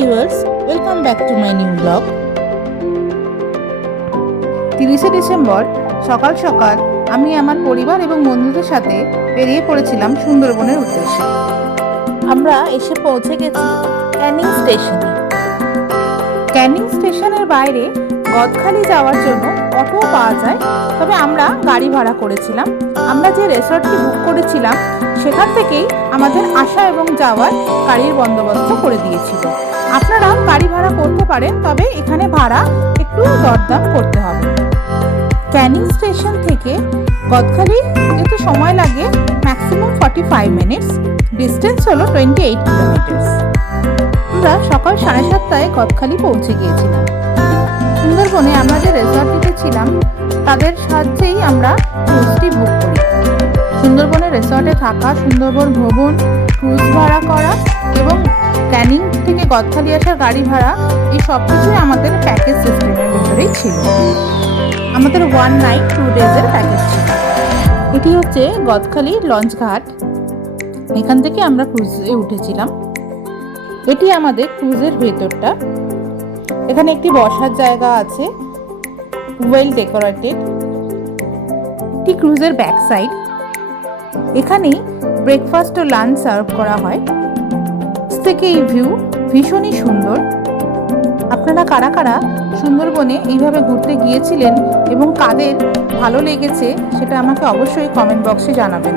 Viewers, welcome back to my new blog. 30শে December সকাল সকাল আমি আমার পরিবার এবং বন্ধুদের সাথে বেরিয়ে পড়েছিলাম সুন্দরবনের উদ্দেশ্যে। আমরা এসে পৌঁছে গেছি ক্যানিং স্টেশনে। ক্যানিং স্টেশনের বাইরে গদখালি যাওয়ার জন্য অটো পাওয়া যায়, তবে আমরা গাড়ি ভাড়া করেছিলাম। আমরা যে রিসর্টটি বুক করেছিলাম সেখান থেকেই আমাদের আসা এবং যাওয়ার গাড়ির বন্দোবস্ত করে দিয়েছিল। আপনারা গাড়ি ভাড়া করতে পারেন, তবে এখানে ভাড়া একটু দরদাম করতে হবে। ক্যানিং স্টেশন থেকে গদখালি যেতে সময় লাগে ম্যাক্সিমাম 45 মিনিটস। ডিস্টেন্স হলো 28 কিলোমিটার্স। আমরা সকাল 7:30টায় গদখালি পৌঁছে গিয়েছিলাম। সুন্দরবনে আমরা যে রিসর্টটিতে ছিলাম তাদের সাহায্যেই আমরা ক্রুজটি বুক করি। সুন্দরবনের রিসর্টে থাকা, সুন্দরবন ভ্রমণ, ক্রুজ ভাড়া করা এবং ক্যানিং থেকে গদখালি আসার গাড়ি ভাড়া, এই সব কিছুই আমাদের প্যাকেজ সিস্টেমের ভিতরেই ছিল। আমাদের 1 নাইট 2 ডেজের প্যাকেজ ছিল। এটি হচ্ছে গদখালি লঞ্চ ঘাট। এখান থেকে আমরা ক্রুজে উঠেছিলাম। এটি আমাদের ক্রুজের ভেতরটা। এখানে একটি বসার জায়গা আছে, ওয়েল ডেকোরেটেড। এটি ক্রুজের ব্যাক সাইড। এখানেই ব্রেকফাস্ট ও লাঞ্চ সার্ভ করা হয়। থেকে এই ভিউ ভীষণই সুন্দর। আপনারা কারা কারা সুন্দরবনে এইভাবে ঘুরতে গিয়েছিলেন এবং কাদের ভালো লেগেছে সেটা আমাকে অবশ্যই কমেন্ট বক্সে জানাবেন।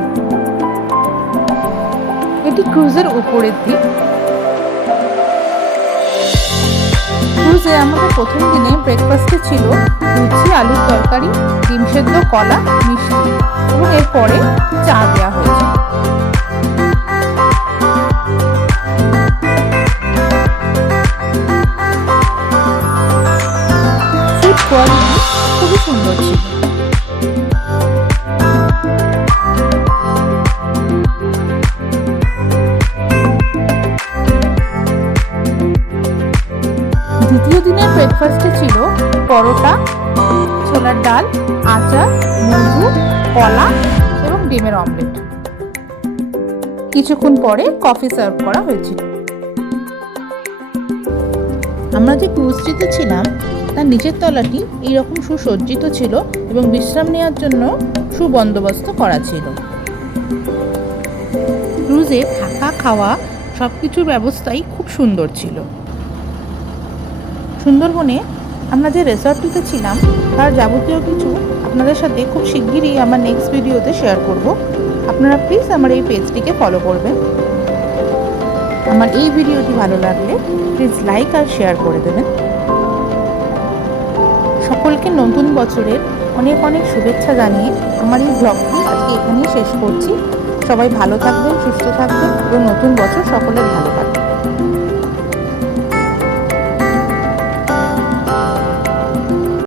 এটি ক্রুজের উপরের দিক। ক্রুজে আমাদের প্রথম দিনে ব্রেকফাস্টে ছিল লুচি, আলুর তরকারি, ডিম সেদ্ধ, কলা, মিষ্টি এবং এরপরে চা দেওয়া হয়েছে। ফুড কোয়ালিটি খুবই সুন্দর ছিল। দ্বিতীয় দিনের ব্রেকফাস্টে ছিল পরোটা, ছোলার ডাল, আচার, মধু, কলা এবং ডিমের অমলেট। কিছুক্ষণ পরে কফি সার্ভ করা হয়েছিল। আমরা যে ক্রুজটিতে ছিলাম তার নিচের তলাটি এইরকম সুসজ্জিত ছিল এবং বিশ্রাম নেওয়ার জন্য সুবন্দোবস্ত করা ছিল। ক্রুজে থাকা, খাওয়া সবকিছুর ব্যবস্থাই খুব সুন্দর ছিল। সুন্দরবনে আমরা যে রিসর্টটিতে ছিলাম তার যাবতীয় কিছু আপনাদের সাথে খুব শিগগিরই আমার নেক্সট ভিডিওতে শেয়ার করব। আপনারা প্লিজ আমার এই পেজটিকে ফলো করবেন। আমার এই ভিডিওটি ভালো লাগলে প্লিজ লাইক আর শেয়ার করে দেবেন। সকলকে নতুন বছরের অনেক অনেক শুভেচ্ছা জানিয়ে আমার এই ব্লগটি আজকে এখানেই শেষ করছি। সবাই ভালো থাকবেন, সুস্থ থাকবেন এবং নতুন বছর সকলের ভালো কাটবে।